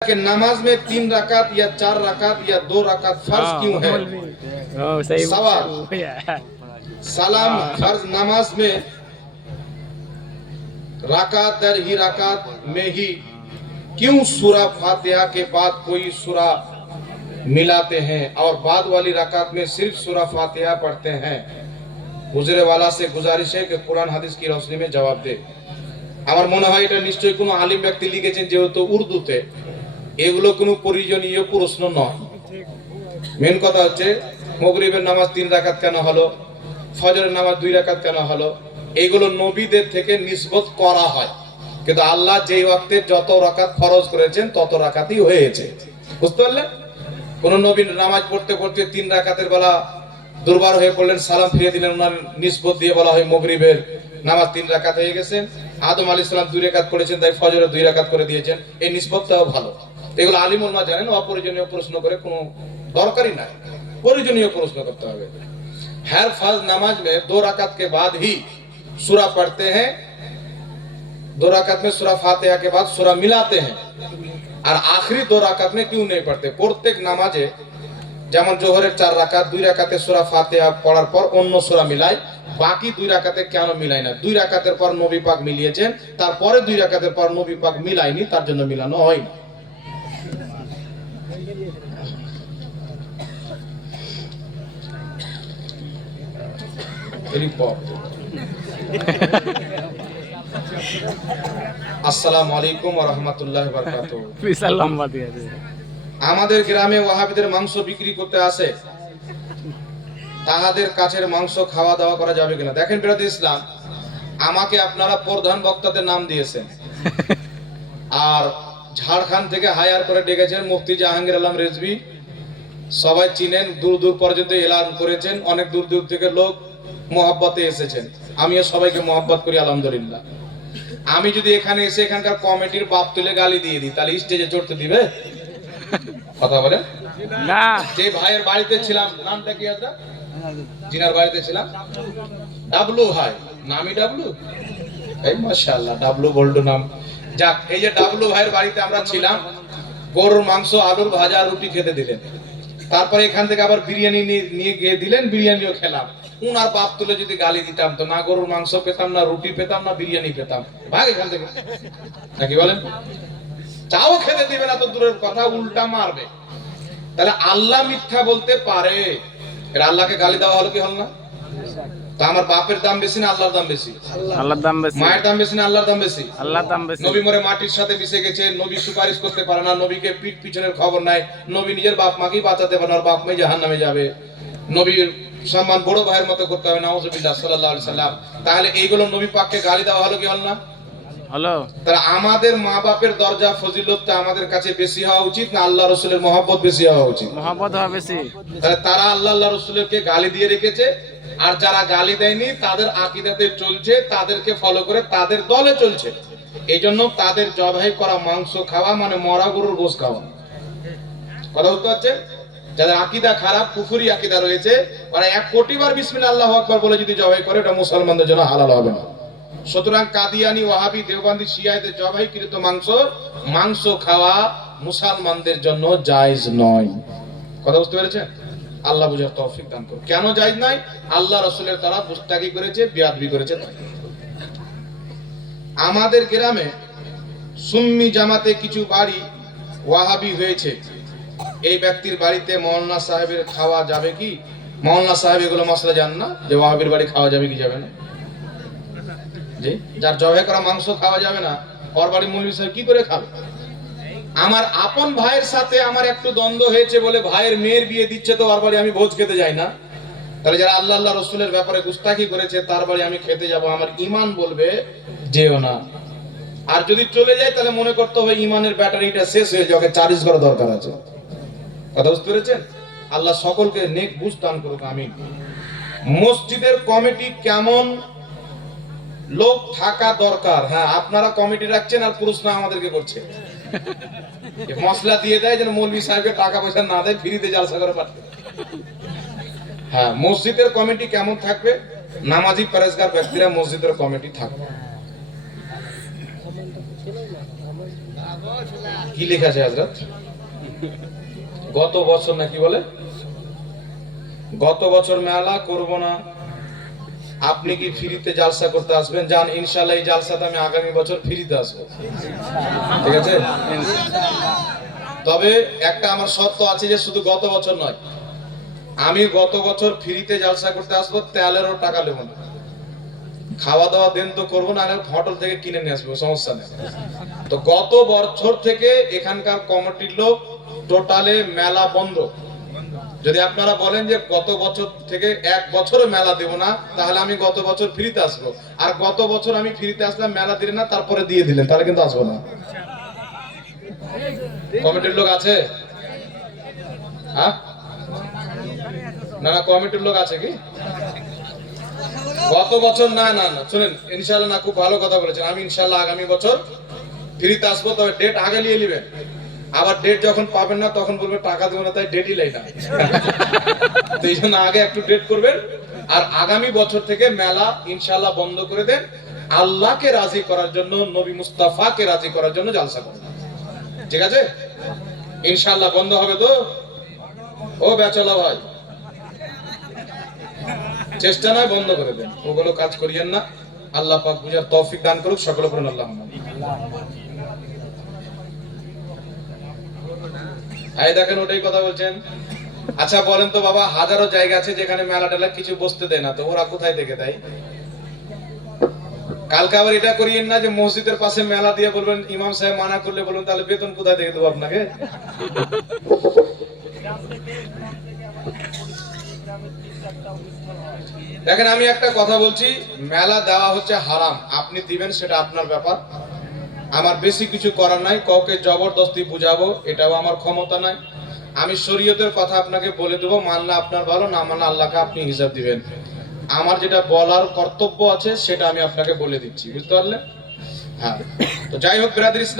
कि नमाज में 3 रकात या 4 रकात या 2 रकात फर्ज क्यों है? सवाल। सलाम फर्ज नमाज में रकात दर ही रकात में ही क्यों सूरा फातिहा के बाद कोई सूरा मिलाते हैं और बाद वाली रकात में सिर्फ सूरा फातिहा पढ़ते हैं? गुजरे वाला से गुजारिश है कि कुरान हादिस की रोशनी में जवाब दे। আমার মনে হয় এটা নিশ্চয়ই কোনো আলিম ব্যক্তি লিখেছেন, যেহেতু উর্দুতে এগুলো কোনো প্রয়োজনীয় প্রশ্ন নয়। মেন কথা হচ্ছে মাগরিবের নামাজ 3 রাকাত কেন হলো, ফজরের নামাজ 2 রাকাত কেন হলো, এগুলো নবীদের থেকে নিসবত করা হয়, কিন্তু আল্লাহ যেই ওয়াক্তে যত রাকাত ফরজ করেছেন তত রাকাতই হয়েছে। বুঝতে পারলেন? কোন নবী নামাজ পড়তে পড়তে 3 রাকাতের বেলা দুর্বার হয়ে পড়লেন, সালাম ফিরিয়ে দিলেন, ওনার নিসবত দিয়ে বলা হয় মাগরিবের নামাজ 3 রাকাত হয়ে গেছে। আদম আলাইহিস সালাম 2 রাকাত করেছেন, তাই ফজরে 2 রাকাত করে দিয়েছেন, এই নিসবতটাও ভালো। এগুলো আলিম উলামা জানেন, অপ্রয়োজনীয় প্রশ্ন করে কোনো দরকারই নাই, প্রয়োজনীয় প্রশ্ন করতে হবে। हर फर्ज नमाज में 2 रकात के बाद ही सूरा पढ़ते हैं, 2 रकात में सूरा फातिहा के बाद सूरा मिलाते हैं, और आखिरी 2 रकात में क्यों नहीं पढ़ते? प्रत्येक नामाजे যেমন জোহরের 4 রাকাত 2 রাকাতে সূরা ফাতিহা পড়ার পর অন্য সূরা মিলাই, বাকি 2 রাকাতে কেন মিলাই না? 2 রাকাতের পর নবী পাক মিলিয়েছেন, তারপরে 2 রাকাতের পর নবী পাক মিলাইনি, তার জন্য মিলানো হয় না। আসসালামু আলাইকুম ওয়া রাহমাতুল্লাহি ওয়া বারাকাতুহু। আমাদের গ্রামে ওয়াহাবিদের মাংস বিক্রি করতে আসে, তাহাদের কাছের মাংস খাওয়া দাওয়া করা যাবে কিনা? দেখেন বিরোধী ইসলাম, আমাকে আপনারা প্রধান বক্তাদের নাম দিয়েছেন, আর ঝাড়খণ্ড থেকে হায়ার করে ডেকেছেন মুফতি জাহাঙ্গীর আলম রেজভী, সবাই চিনেন, দূর দূর পর্যন্ত এলান করেছেন, অনেক দূর দূর থেকে লোক মোহাব্বতে এসেছেন, আমিও সবাইকে মোহাব্বত করি আলহামদুলিল্লাহ। আমি যদি এখানে এসে এখানকার কমিটির বাপ তুলে গালি দিয়ে দিই, তাহলে স্টেজে চড়তে দিবে? কথা বলেন না। যে ভাইয়ের বাড়িতে ছিলাম, নামটা কি আপনার? জিনার বাড়িতে ছিলাম, ডাবলু ভাই, নামই ডাবলু, এই মাশাআল্লাহ, ডাবলু বল্টু নাম। যাক, এই যে ডাবলু ভাইয়ের বাড়িতে আমরা ছিলাম, গরুর মাংস, আলুর ভাজা, রুটি খেতে দিলেন, তারপরে এখান থেকে আবার বিরিয়ানি নিয়ে গিয়ে দিলেন, বিরিয়ানিও খেলাম। উনার বাপ তুলে যদি গালি দিতাম, তো না গরুর মাংস পেতাম, না রুটি পেতাম, না বিরিয়ানি পেতাম। ভাগ এখান থেকে, নাকি বলেন? চাও খেতে দিবে না তো দূরের কথা, উল্টা মারবে। তাহলে আল্লাহ মিথ্যা বলতে পারে, এর আল্লাহকে গালি দেওয়া হলো কি হল না? তা আমার বাপের দাম বেশি না আল্লাহর দাম বেশি? আল্লাহর দাম বেশি। মায়ের দাম বেশি না আল্লাহর দাম বেশি? আল্লাহর দাম বেশি। নবী মরে মাটির সাথে মিশে গেছে, নবী সুপারিশ করতে পারে না, নবীকে পিঠ পিছনের খবর নাই, নবী নিজের বাপ মাকেই বাঁচাতে পারে না, আর বাপ মাই জাহান্নামে যাবে, নবীর সম্মান বড় ভাইয়ের মতো করতে হবে, নাউজুবিল্লাহ সাল্লাল্লাহু আলাইহি সাল্লাম। তাহলে এইগুলো নবী পাককে গালি দেওয়া হলো কি হল না? হলো। তাহলে আমাদের মা বাপের দরজা ফজিলতটা আমাদের কাছে বেশি হওয়া উচিত না আল্লাহ রাসূলের মহব্বত বেশি হওয়া উচিত? মহব্বত হওয়া বেশি। তাহলে তারা আল্লাহ রাসূলকে গালি দিয়ে রেখেছে, আর যারা গালি দেয়নি তাদের আকীদাতে চলছে, তাদেরকে ফলো করে তাদের দলে চলছে। এইজন্য তাদের জবাই করা মাংস খাওয়া মানে মরা গরুর গোশত খাওয়া। কথা বুঝতে পারছেন? যাদের আকীদা খারাপ, কুফরি আকীদা রয়েছে, ওরা 1 কোটি বার বিসমিল্লাহ আল্লাহু আকবার বলে যদি জবাই করে, এটা মুসলমানদের জন্য হালাল হবে না। সুতরাং কাদিয়ানি, ওয়াহাবি, দেওবন্দি, শিয়াদের জবাইকৃত মাংস খাওয়া মুসলমানদের জন্য জায়েজ নয়। কথা বুঝতে পেরেছেন? আল্লাহ বুঝার তৌফিক দান করুন। কেন জায়েজ নয়? আল্লাহ রাসূলের তারা দুস্তাকি করেছে, বেয়াদবি করেছে। আমাদের গ্রামে সুন্নি জামাতে কিছু বাড়ি ওয়াহাবি হয়েছে, এই ব্যক্তির বাড়িতে মাওলানা সাহেবের খাওয়া যাবে কি? মাওলানা সাহেব এগুলো মশলা জান না যে ওয়াহাবির বাড়ি খাওয়া যাবে কি যাবে না? জি, যার জবাই করা মাংস খাওয়া যাবে না, ওর বাড়ি মৌলভী সাহেব কি করে খাবে? আমার আপন ভাইয়ের সাথে আমার একটু দ্বন্দ্ব হয়েছে বলে ভাইয়ের মেয়ের বিয়ে দিচ্ছে, তো ওর বাড়ি আমি ভোজ খেতে যাই না? তাহলে যারা আল্লাহ আল্লাহ রাসূলের ব্যাপারে গুস্তাখি করেছে, তার বাড়ি আমি খেতে যাব, আমার ঈমান বলবে যেও না। আর যদি চলে যায়, তাহলে মনে করতে হবে ঈমানের ব্যাটারিটা শেষ হয়ে যাবে, চার্জ করা দরকার আছে। কথা বুঝতে পেরেছেন? আল্লাহ সকলকে নেক বুঝ দান করুক, আমিন। মসজিদের কমিটি কেমন লোক থাকা দরকার? হ্যাঁ, আপনারা কমিটি রাখছেন আর প্রশ্ন আমাদেরকে করছে, মশলা দিয়ে দেয় যেন মৌলভী সাহেবকে টাকা পয়সা না দেয়, ফ্রিতে জালসা করে পাঠায়। হ্যাঁ, মসজিদের কমিটি কেমন থাকবে? নামাজি পরেজগার ব্যক্তিরা মসজিদের কমিটি থাকবে। কি লেখা আছে হযরত? গত বছর নাকি বলে? গত বছর মেলা করব না, আপনি কি ফ্রিতে জালসা করতে আসবেন? যান, ইনশাআল্লাহ এই জালসাতে আমি আগামী বছর ফ্রিতে আসবো। ঠিক আছে? তবে একটা আমার শর্ত আছে যে শুধু গত বছর নয়, আমি গত বছর ফ্রিতে জালসা করতে আসবো, তেলেরও টাকা নেব না। খাওয়া দাওয়া দেন তো করবো না, হোটেল থেকে কিনে নিয়ে আসবো, সমস্যা নেই। তো গত বছর থেকে এখানকার কমিটির লোক টোটালে মেলা বন্ধ। যদি আপনারা বলেন যে গত বছর থেকে এক বছরও মেলা দেব না, তাহলে আমি গত বছর ফ্রিতে আসবো। আর গত বছর আমি ফ্রিতে আসলাম, মেলা দিলেন না, তারপরে দিয়ে দিলেন, তাহলে কিন্তু আসবো না। কমিটির লোক আছে? হ্যাঁ, না না, কমিটির লোক আছে কি? গত বছর না না না, শুনেন, ইনশাআল্লাহ না, খুব ভালো কথা বলেছেন। আমি ইনশাআল্লাহ আগামী বছর ফ্রিতে আসবো, তবে ডেট আগে নিয়ে নেবেন। আবার ডেট যখন পাবেন না তখন বলবেন টাকা দেবো না, তাই ডেটই লাই না। তো এই জন্য আগে একটু ডেট করবেন। আর আগামী বছর থেকে মেলা ইনশাআল্লাহ বন্ধ করে দেন, আল্লাহকে রাজি করার জন্য, নবী মুস্তাফাকে রাজি করার জন্য জালসা করবেন। ঠিক আছে? ইনশাআল্লাহ বন্ধ হবে তো? ও বেচলা ভাই, চেষ্টা নয়, বন্ধ করে দেন, ওগুলো কাজ করিয়েন না। আল্লাহ পাক বুঝার তৌফিক দান করুক, সকলে বলুন আল্লাহুম্মা। এই দেখেন, ওটাই কথা বলছেন। আচ্ছা বলেন তো বাবা, হাজারো জায়গা আছে যেখানে মেলা টেলা কিছু বসতে দেয় না, তো ওরা কোথায় থেকে দেয়? কালকে আবার এটা করিয়েন না যে মসজিদের পাশে মেলা দিয়ে বলবেন ইমাম সাহেব মানা করলে, বলুন তাহলে বেতন কোথায় থেকে দেবো আপনাকে? দেখেন, আমি একটা কথা বলছি, মেলা দেওয়া হচ্ছে হারাম, আপনি দিবেন সেটা আপনার ব্যাপার। আমার বেশি কিছু করার নাই, কাউকে জবরদস্তি বুঝাবো এটাও আমার ক্ষমতা নাই। আমি শরীয়তের কথা আপনাকে বলে দেবো, মানলে আপনার ভালো, না মানলে আল্লাহকে আপনি হিসাব দিবেন। আমার যেটা বলার কর্তব্য আছে সেটা আমি আপনাকে বলে দিচ্ছি, বুঝতে পারলেন? হ্যাঁ, তো যাই হোক, বিরাদর ইসলাম।